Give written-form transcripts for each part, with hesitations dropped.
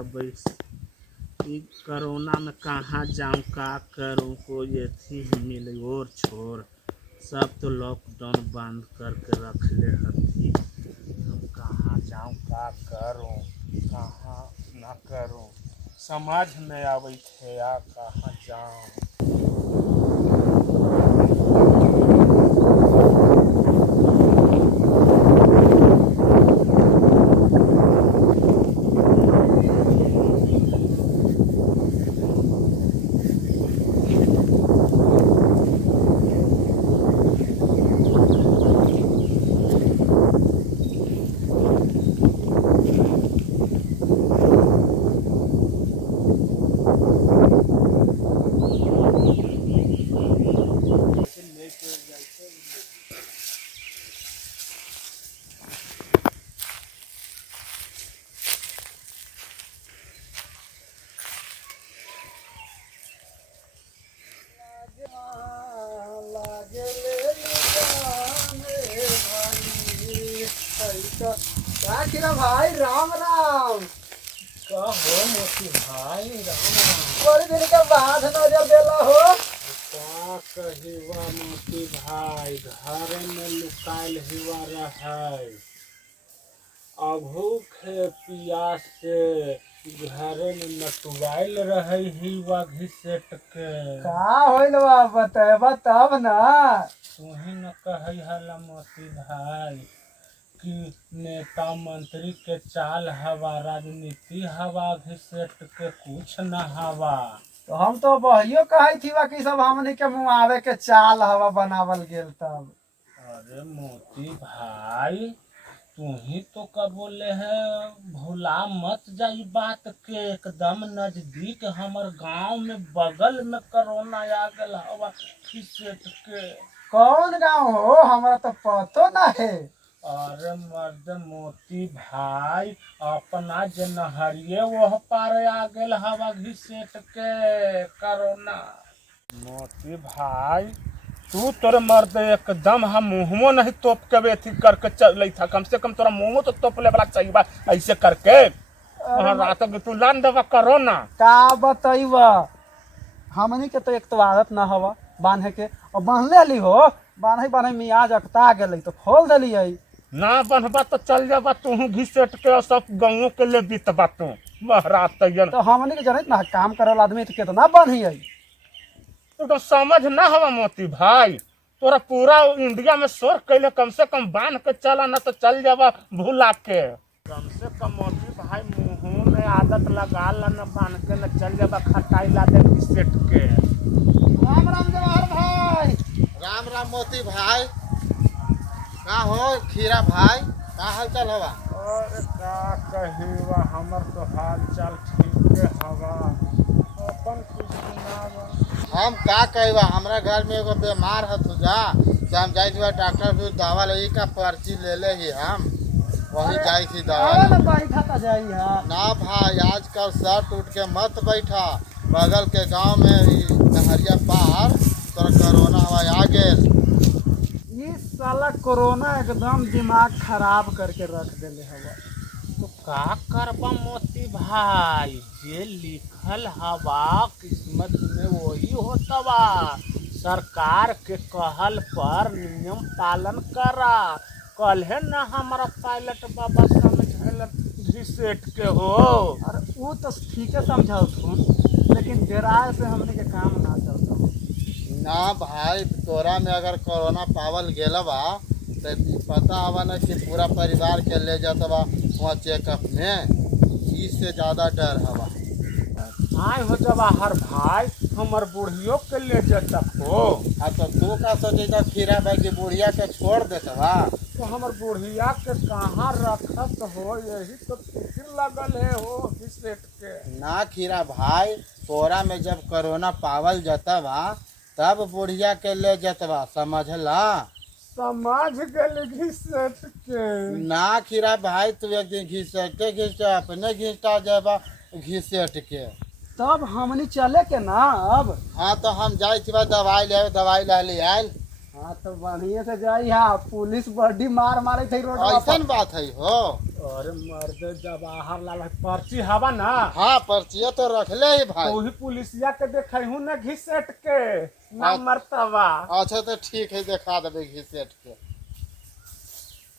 अब ई कोरोना में कहाँ जाऊँ का करूँ, कोई अथी ही मिले और छोड़। सब तो लॉकडाउन बंद करके रख ले हथी। हम कहाँ जाऊँ का करूँ, कहाँ ना करूँ, समझ में आवत है या कहाँ जाऊँ। खीरा भाई राम राम। कहो मोती भाई, राम राम। बड़ी दिन के बाद नजर देला हो। का कहिवा मोती भाई, घर में लुकायल हुआ रहे, भूखे प्यास से घरे में नटुआल रहे हुआ घिसेट के। का होइल बा बतेबा तब ना। तुही न कही हला मोती भाई कि नेता मंत्री के चाल हवा, राजनीति हवा, घिसेट के कुछ न हवा। तो हम तो बहियो कही थी कि सब हमनी के मुआवे के चाल हवा बनावल गेल तब। अरे मोती भाई, तू ही तो का बोले है, भुला मत जाई बात के। एकदम नजदीक हमर गांव में बगल में कोरोना आ गल हवा घिसेट के। कौन गांव हो, हमरा तो पतो ना है। अरे मर्द मोती भाई, अपना जनहरिये वह पार आ गेल हवा घिसेट के कोरोना। मोती भाई तू तोरे मर्द एकदम हम मुँहमो नहीं तोप के बेथी करके चल था। कम से कम तोरा मुँह तो तोप ले वाला चाहिए बा, ऐसे करके रात में तू लान देवा कोरोना। का बतैबा, हमनी के तो एक तो आदत ना हवा बांधे के, और बांधले ली हो। बांधे मियाज अकता गेलै तो खोल देलियै। ना बनबा तो चल जाबा तू घिसेट के, सब गाँव के ले बीतबा तू महरात। तो हमनी के जनित ना काम करे वाला आदमी तो कितना बंधियै। तो समझ ना हवा मोती भाई, तोरा पूरा इंडिया में शोर कैले, कम से कम बांध के चला, ना तो चल जाबा भूला के। कम से कम मोती भाई मुँह में आदत लगा ला, न बांध के न चल जाबा खटाई ला दे घिसेट के। राम राम जवाहर भाई। राम राम मोती भाई। का हो खीरा भाई, का हाल चाल हवा? अरे का कहिवा, हमर तो हाल चाल ठीक हवा, अपन कुछ सुनावा। हम का कहवा, हमरा घर में एगो बीमार है तुझा, से हम जाई थी डॉक्टर भी दवा ले का पर्ची ले ले ही हम वही जाई थी दवा ले। बैठा तो जाई है ना भाई, आजकल सर उठ के मत बैठा। बगल के गांव में नहरिया पार तोरा कोरोना हवा आ गेल। ये साला कोरोना एकदम दिमाग खराब करके रख देले हवा। तो का करबा मोती भाई, जे लिखल हवा किस्मत में वही होतवा। सरकार के कहल पर नियम पालन करा। कल है ना हमारा पायलट बाबा समझ घिसेट के हो। अरे वो तो ठीक है समझाओ तुम, लेकिन डेराय से हमने के काम ना चलता। ना भाई, तोरा में अगर कोरोना पावल गेल बा तो पता हवा ना कि पूरा परिवार के ले जाता बा वहाँ चेकअप में। इससे ज़्यादा डर हवा। आए हो जवाहर भाई, हमर बुढ़ियों के ले जाता हो। हाँ तो तू का सोचे खीरा भाई की बुढ़िया के छोड़ देता बा? तो हमर बुढ़िया के कहाँ रखत हो, यही तो फिक्र लगल है हो घिसेट के। ना खीरा भाई, तोरा में जब कोरोना पावल जाता बा तब बुढ़िया के ले जाता बा, समझला? समझ गए घिसेट के। ना खीरा भाई, तू एक दिन घिसटे अपने घिसटा जाबा घिसेट के। तब हमनी चले के ना अब। हाँ तो हम जाए थी दवाई ले आयल। हाँ तो बढ़िया से जाई। हाँ पुलिस बड़ी मार मारे थे रोड ऐसन बात है हो। अरे मर्द जवाहर लाल पर्ची हवा ना हाँ पर्चिया तो रख ले ही तो भाई। वही पुलिसिया के देखहू ना घिसेट के ना हाँ। मरतबा। अच्छा तो ठीक है दिखा देवे घिसेट के।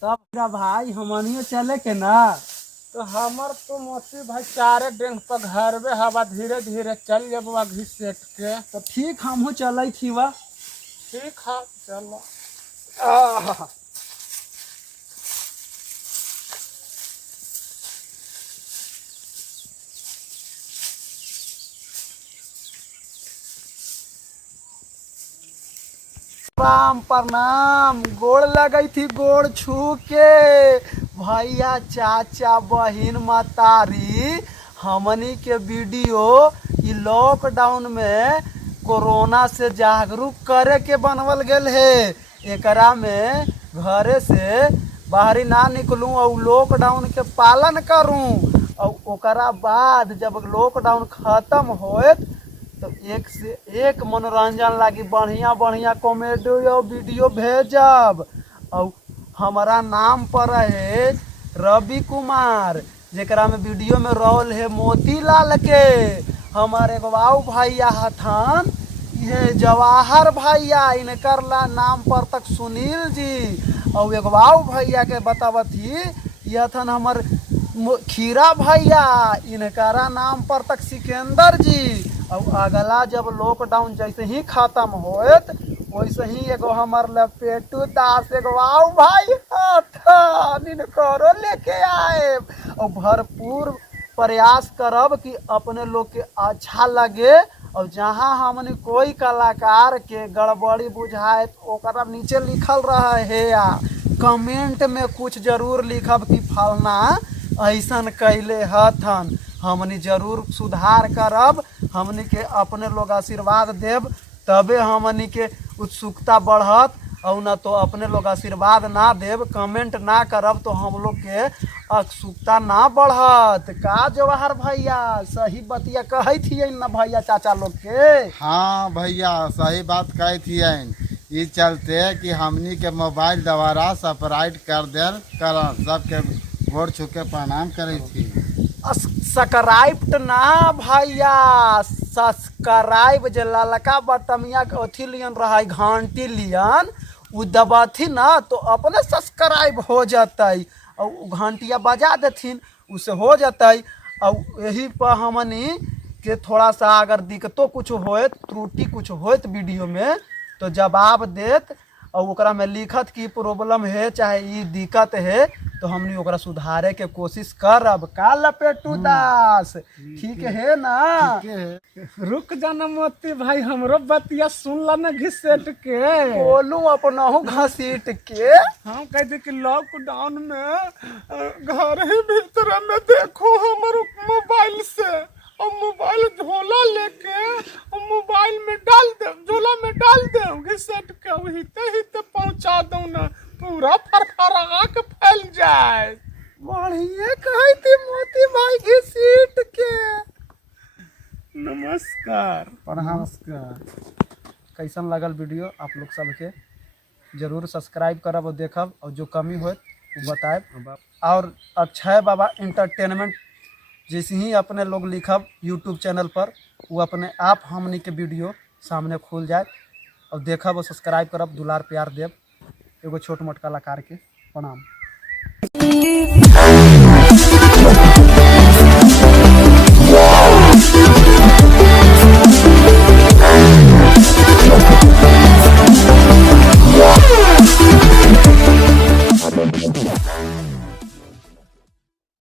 तब मेरा भाई हमनियो चले के ना। तो हमर तो मोती भाई चारे डेंग पर घर में हवा धीरे धीरे चल जब घिसेट के। तो ठीक हमहू चलै थी वा। ठीक है चलो। प्रणाम प्रणाम, गोड़ लगई थी गोड़ छू के। भैया चाचा बहिन मतारी, हमनी के वीडियो ई लॉकडाउन में कोरोना से जागरूक करे के बनवल गेल है। एकरा में घरे से बाहरी ना निकलूं और लॉकडाउन के पालन करूं। और ओकरा बाद जब लॉकडाउन खत्म होत तो एक से एक मनोरंजन लागी बढ़िया बढ़िया कॉमेडी और वीडियो भेजब। और हमारा नाम पर है रवि कुमार, जेकरा में वीडियो में रोल है मोतीलाल के। हमारे एगो भैया हथन ये जवाहर भैया, इनकर ला नाम पर तक सुनील जी। और एगो भैया के बतावती यह थन हमर खीरा भैया, इनकरा नाम पर तक सिकंदर जी। और अगला जब लॉकडाउन जैसे ही खत्म होत वैसे ही एगो हमर लपेटू दास एगो भाई हथन, इनकरो लेके आए। और भरपूर प्रयास करब कि अपने लोग के अच्छा लगे। और जहाँ हमने कोई कलाकार के गड़बड़ी बुझाए तो ओकरा नीचे लिखल रहे है या कमेंट में कुछ जरूर लिखब कि फलना ऐसन कैले हथन। हमनी जरूर सुधार करब, हमनी के अपने लोग आशीर्वाद देब तबे हमनी के उत्सुकता बढ़त। और ना तो अपने लोग आशीर्वाद ना देब, कमेंट ना करब तो हम लोग के उत्सुकता ना बढ़त। का जवाहर भैया सही बतिया कही थी ना भैया चाचा लोग के? हाँ भैया सही बात कही थी। ये चलते कि हमनी के मोबाइल द्वारा सब्सक्राइब कर दे कर सबके गोड़ छू के प्रणाम करे थी। सब्सक्राइब ना भैया, सब्सक्राइब जे ललका बटमिया के अथी लियन रहा घंटी लियन उ दबाथी ना तो अपने सब्सक्राइब हो जाते। और घंटिया बजा देथिन उससे हो जाते। और यही पर हमनी के थोड़ा सा अगर दिक्कतों कुछ होत त्रुटि कुछ होत वीडियो में तो जवाब देत और ओकरा में लिखत की प्रॉब्लम है चाहे ये दिक्कत है तो हमनी ओकरा सुधारे के कोशिश करब। का लपेटू दास ठीक है ना? रुक जाना मोती भाई, हमरो बतिया सुन ला ना घिसेट के। बोलू अपना घसीट के। हम कहते कि लॉकडाउन में घर ही भीतर में देखो हमर मोबाइल से और मोबाइल झोला लेके और मोबाइल में डाल दे, झोला में डाल दे घिसेट के हिते पहुंचा दो ना, पूरा फरफरा के फैल जाए। बढ़िया कही थी मोती भाई घसीट के। नमस्कार। नमस्कार। कैसन लगल वीडियो आप लोग सबके जरूर सब्सक्राइब करब और देखब और जो कमी हो वो बताएब। और अक्षय बाबा इंटरटेनमेंट जैसे ही अपने लोग लिखब यूट्यूब चैनल पर वो अपने आप हमनी के वीडियो सामने खुल जाए और देखब और सब्सक्राइब करब, दुलार प्यार देब। एगो छोट मोट कलाकार के प्रणाम।